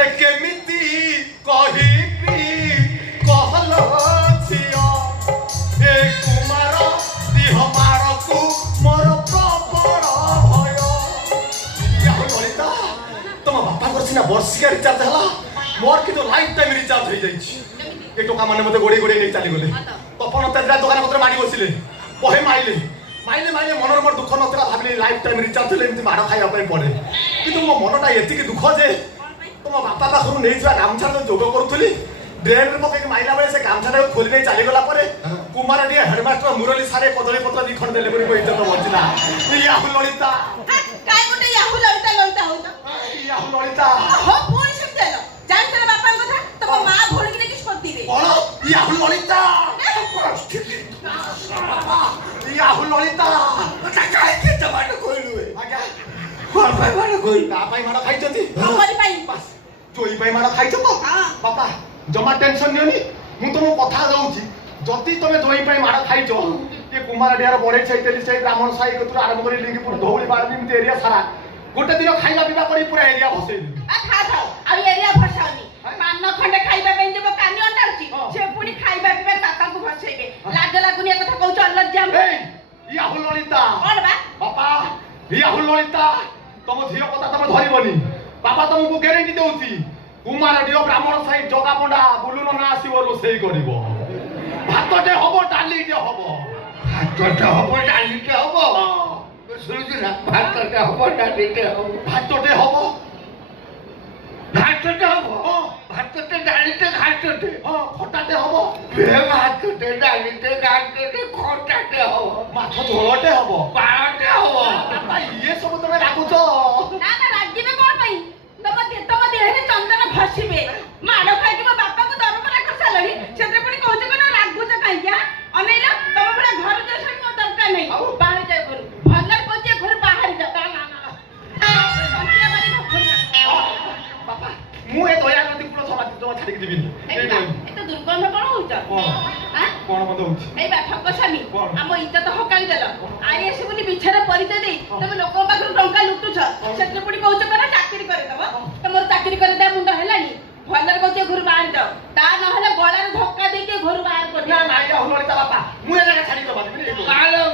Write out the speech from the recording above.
तते केमिति कहिबी कहल छिया ए कुमार दिह मारकू मोर प्रबल भय या ललिता तुम बापा को सिना वर्षिका रिचार्ज हला मोर कि तो लाइफ टाइम रिचार्ज हो जाई ए टोका माने मते गोडे गोडे नै चली गले तपन तेजरा दुकान पत्र माडी बसिले बहे माइले माइले माइले मनर मोर दुख नतला भाबले लाइफ टाइम रिचार्ज ले एमती माड खाइया पय पड़े किंतु मो मनटा एति कि दुख जे तुम बापा पाखु नै जा गामछा तो जोग करूथली ड्रेन रे पके माइला बेले से गामछा खोली नै चली गला परे कुमार डिया हेडमास्टर मुरली सारे कदली पत्र दि खण देले परी इज्जत बचिला या ललिता काय गोटे याहु ललिता ललिता होता या ललिता हो कोन समझलो जान तेरे बापा কথা तब मां भोल के किस करती रे बोलो या ललिता या ललिता काय के टमाटो कोइलु आज्ञा कोन पाई माड कोइल ना पाई माड खाइछती हमरी पाई बस जोई पाई माड खाइछ तो बापा जमा टेंशन नियोनी मु तुम कथा जाउची जति तमे जोई पाई माड खाइछ ये कुमार डियार बड़े छैतेली से ब्राह्मण साई कतुर आरंभ करी लिंगपुर धौली बारनी एरिया सारा गोटे दिन खाइबा पिबा करी पूरा एरिया भसै आ खा खा आ एरिया भसाउनी पान खंडे खाइबा पेन जब कानी अंडाउची से पुनी खाइबा पिबा ताता को भसैबे लाज लागुनी एक कथा कहू लज्जा ए या ललिता कोन बा बापा या ललिता तुम झियो कथा तमे धरिबनी बापा तुमको ग्यारंटी देउची कुमार डियो ब्राह्मण साई जगा पंडा बुलुन ना आसीबो रोसई करिवो भातटे हबो डालीटे हबो भातटे हबो डालीटे हबो सुनुछु ना भातटे हबो डालीटे हबो भातटे हबो भातटे हबो भातटे डालीटे घाटटे खटाटे हबो बे भातटे डालीटे घाटटे खटाटे हबो माछ झोलटे हबो पारटे हबो बापा ये सब तमे राखुछो ना ना राजीबे कोन पई तम देहरे चंदन भसिबे माडो खाइ के बापा को दरबार कर सालड़ी सेते पुनी कहते कोन रागुच काई क्या अनेला तम बड़ा घर देश में दरकार नहीं बाहर जाय करू भल्लर पचे घर बाहर जा ना बापा मु ए दया नदी पुरो समाज तो छाडी के दिबिनी ए तो दुर्गंध कोन होउछ हां कोन बंद होउछ ए बा ठकसामी हम इज्जत हकाई देल आईएस बोली बिछार परिचय दे तमे लोक पाखर टंका लुटुछ सेते पुनी कहउछ कोन चाकरी करे दबो तमर चाकरी करे दे मुंड हेलानी भल्लर पचे घर बाहर जाओ ता न हले गळार धक्का दे के घर बाहर कर ना ना या ललिता बापा मु ए जगह छाडी के बानी